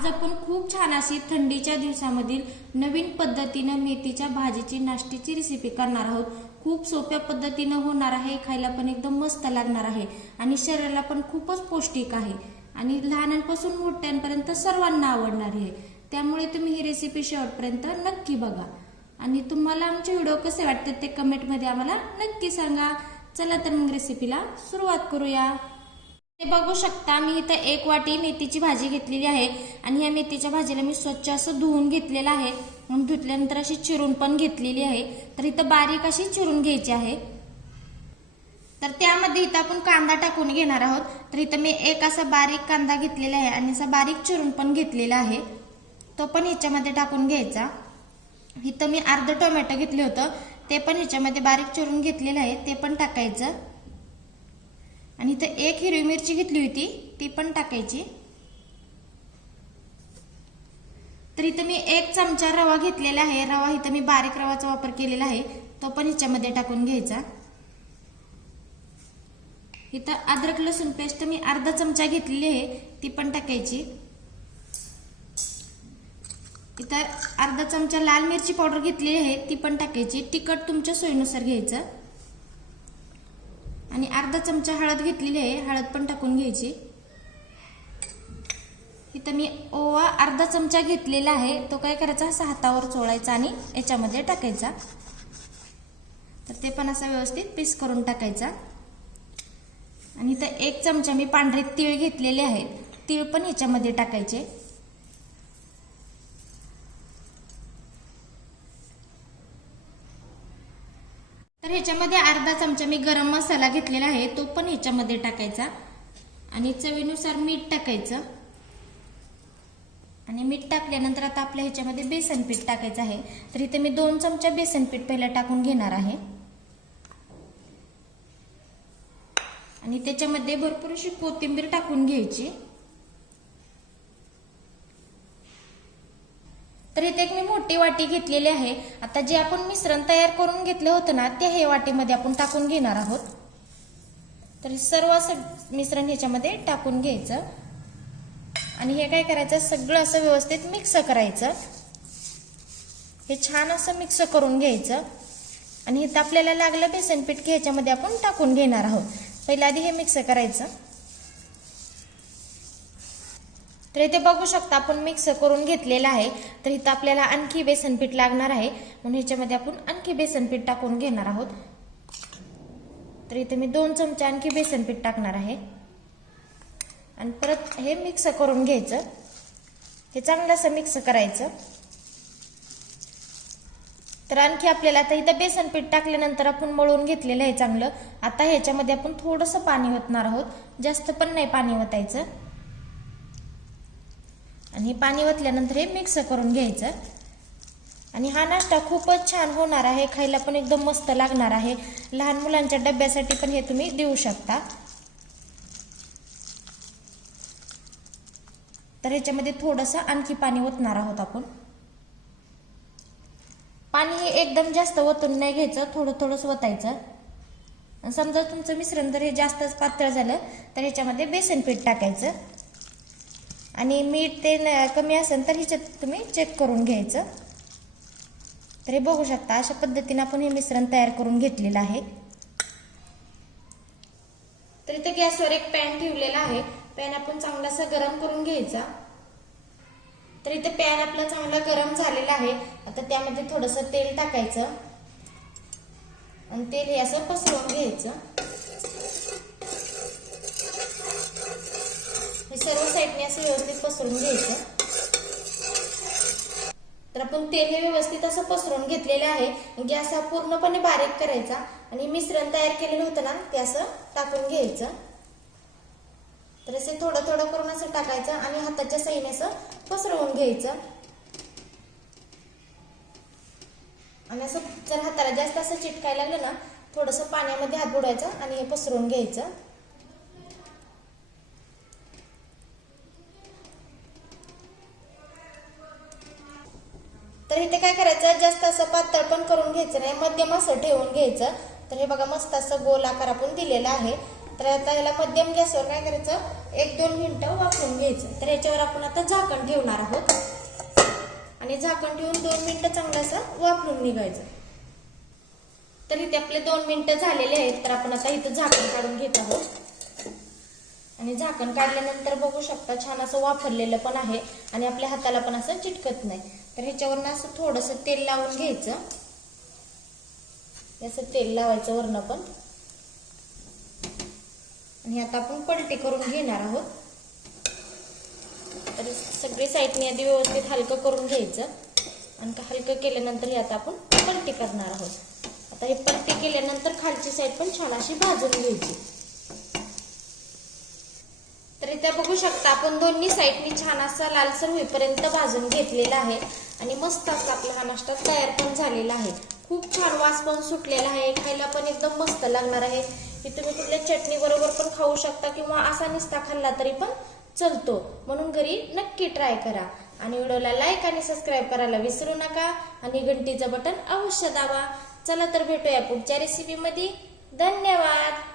आज आपण खूप छान अशी थंडीच्या दिवसामधील नवीन पद्धतीनं मेथीच्या भाजीची नाश्त्याची रेसिपी करणार आहोत. खूप सोप्या पद्धतीनं होणार आहे खायला पण एकदम मस्त लागणार आहे आणि शरीराला पण खूपच पौष्टिक आहे आणि लहानांपासून मोठ्यांपर्यंत सर्वांना आवडणार आहे त्यामुळे तुम्ही ही रेसिपी शेवटपर्यंत नक्की बघा. आणि तुम्हाला आमचे व्हिडिओ कसे वाटतात ते कमेंटमध्ये आम्हाला नक्की सांगा. चला तर मग रेसिपीला सुरुवात करूया. ते बघू शकता मी इथं एक वाटी मेथीची भाजी घेतलेली आहे आणि या मेथीच्या भाजीला मी स्वच्छ असं धुवून घेतलेलं आहे. म्हणून धुतल्यानंतर अशी चिरून पण घेतलेली आहे. तर इथं बारीक अशी चिरून घ्यायची आहे. तर त्यामध्ये इथं आपण कांदा टाकून घेणार आहोत. तर इथं मी एक असा बारीक कांदा घेतलेला आहे आणि असा बारीक चिरून पण घेतलेला आहे. तो पण ह्याच्यामध्ये टाकून घ्यायचा. इथं मी अर्ध टोमॅटो घेतलं होतं. ते पण ह्याच्यामध्ये बारीक चिरून घेतलेलं आहे. ते पण टाकायचं. आणि इथं एक हिरवी मिरची घेतली होती ती पण टाकायची. तर इथं मी एक चमचा रवा घेतलेला आहे. रवा इथं मी बारीक रवाचा वापर केलेला आहे. तो पण ह्याच्यामध्ये टाकून घ्यायचा. इथं अद्रक लसूण पेस्ट मी अर्धा चमचा घेतलेली आहे. ती पण टाकायची. इथं अर्धा चमचा लाल मिरची पावडर घेतलेली आहे. ती पण टाकायची. तिखट तुमच्या सोयीनुसार घ्यायचं. आणि अर्धा चमचा हळद घेतलेली आहे. हळद पण टाकून घ्यायची. इथं मी ओवा अर्धा चमचा घेतलेला आहे. तो काय करायचा? असा हातावर चोळायचा आणि याच्यामध्ये टाकायचा. तर ते पण असा व्यवस्थित पीस करून टाकायचा. आणि इथं एक चमचा मी पांढरे तीळ घेतलेले आहेत. तीळ पण ह्याच्यामध्ये टाकायचे. ह्याच्यामध्ये अर्धा चमचा मी गरम मसाला घेतलेला आहे तो पण ह्याच्यामध्ये टाकायचा. आणि चवीनुसार मीठ टाकायचं. आणि मीठ टाकल्यानंतर आता आपल्या ह्याच्यामध्ये बेसन पीठ टाकायचं आहे. तर इथे मी दोन चमचा बेसन पीठ पहिला टाकून घेणार आहे. आणि त्याच्यामध्ये भरपूर अशी कोथिंबीर टाकून घ्यायची. तर इथे एक मोठी वाटी घेतलेली आहे. आता जे आपण मिश्रण तयार करून घेतलं होतं ना ते हे वाटीमध्ये आपण टाकून घेणार आहोत. तर सर्व असं मिश्रण ह्याच्यामध्ये टाकून घ्यायचं. आणि हे काय करायचं? सगळं असं व्यवस्थित मिक्स करायचं. हे छान असं मिक्स करून घ्यायचं. आणि इथं आपल्याला लागलं बेसन पीठ की ह्याच्यामध्ये आपण टाकून घेणार आहोत. पहिल्या आधी हे मिक्स करायचं. तर इथे बघू शकता आपण मिक्स करून घेतलेलं आहे. तर इथं आपल्याला आणखी बेसन पीठ लागणार आहे. म्हणून ह्याच्यामध्ये आपण आणखी बेसन पीठ टाकून घेणार आहोत. तर इथे मी दोन चमचे आणखी बेसन पीठ टाकणार आहे. आणि परत हे मिक्स करून घ्यायचं. हे चांगलं असं मिक्स करायचं. तर आणखी आपल्याला आता इथं बेसन पीठ टाकल्यानंतर आपण मळून घेतलेलं आहे चांगलं. आता ह्याच्यामध्ये आपण थोडंसं पाणी ओतणार आहोत. जास्त पण नाही पाणी ओतायचं. आणि पाणी ओतल्यानंतर हे मिक्स करून घ्यायचं. आणि हा नाश्ता खूपच छान होणार आहे खायला पण एकदम मस्त लागणार आहे. लहान मुलांच्या डब्यासाठी पण हे तुम्ही देऊ शकता. तर ह्याच्यामध्ये थोडंसं आणखी पाणी ओतणार आहोत आपण. पाणी हे एकदम जास्त ओतून नाही घ्यायचं थोडं थोडंच ओतायचं. समजा तुमचं मिश्रण जर हे जास्तच पातळ झालं तर ह्याच्यामध्ये बेसन पीठ टाकायचं. आणि मीठ ते कमी असेल तर ह्याच्यात तुम्ही चेक करून घ्यायचं. तर हे बघू शकता अशा पद्धतीने आपण हे मिश्रण तयार करून घेतलेलं आहे. तर इथे गॅसवर एक पॅन ठेवलेला आहे. पॅन आपण चांगलासा गरम करून घ्यायचा. तर इथे पॅन आपला चांगला गरम झालेला आहे. आता त्यामध्ये थोडस तेल टाकायचं. आणि तेल हे असं पसरवून घ्यायचं. सर्व साईडने असं व्यवस्थित पसरून घ्यायचं. तर आपण तेल हे व्यवस्थित असं पसरून घेतलेलं आहे. म्हणजे गॅस हा पूर्णपणे बारीक करायचा. आणि मिश्रण तयार केलेलं होतं ना ते असं टाकून घ्यायचं. तर असे थोडं थोडं करून असं टाकायचं आणि हाताच्या साईने असं पसरवून घ्यायचं. आणि असं जर हाताला जास्त असं चिटकायला लागलं ना थोडंसं पाण्यामध्ये हात बुडायचं आणि हे पसरवून घ्यायचं. तर इथे काय करायचं? जास्त असं पातळ पण करून घ्यायचं नाही. मध्यम असं ठेवून घ्यायचं. तर हे बघा मस्त असं गोल आकार आपण दिलेला आहे. तर आता याला मध्यम गॅसवर काय करायचं? एक दोन मिनटं वापरून घ्यायचं. तर याच्यावर आपण आता झाकण ठेवणार आहोत. आणि झाकण ठेवून दोन मिनटं चांगलं असं वापरून निघायचं. तर इथे आपले दोन मिनटं झालेले आहेत. तर आपण आता इथं झाकण काढून घेत आहोत. आणि झाकण काढल्यानंतर बघू शकता छान असं वापरलेलं पण आहे आणि आपल्या हाताला पण असं चिटकत नाही. तर ह्याच्यावरनं असं थोडंसं तेल लावून घ्यायचं. हे असं तेल लावायचं वरनं पण. आणि आता आपण पलटी करून घेणार आहोत. तर सगळी साईडने आधी व्यवस्थित हलकं करून घ्यायचं. आणि हलकं केल्यानंतर हे आता आपण पलटी करणार आहोत. आता हे पलटी केल्यानंतर खालची साईड पण छान अशी भाजून घ्यायची. त्या बघू शकता. आपण दोन्ही साईडनी छान असा लालसर होईपर्यंत भाजून घेतलेला आहे. आणि मस्त असा आपला हा नाश्ता तयार पण झालेला आहे. खूप छान वास पण सुटलेला आहे. खायला पण एकदम मस्त लागणार आहे. की तुम्ही कुठल्या चटणी बरोबर पण खाऊ शकता किंवा असा निस्ता खाल्ला तरी पण चलतो. म्हणून घरी नक्की ट्राय करा. आणि व्हिडिओला लाईक आणि सबस्क्राईब करायला विसरू नका. आणि घंटीचं बटन अवश्य दाबा. चला तर भेटूया पुढच्या रेसिपीमध्ये धन्यवाद!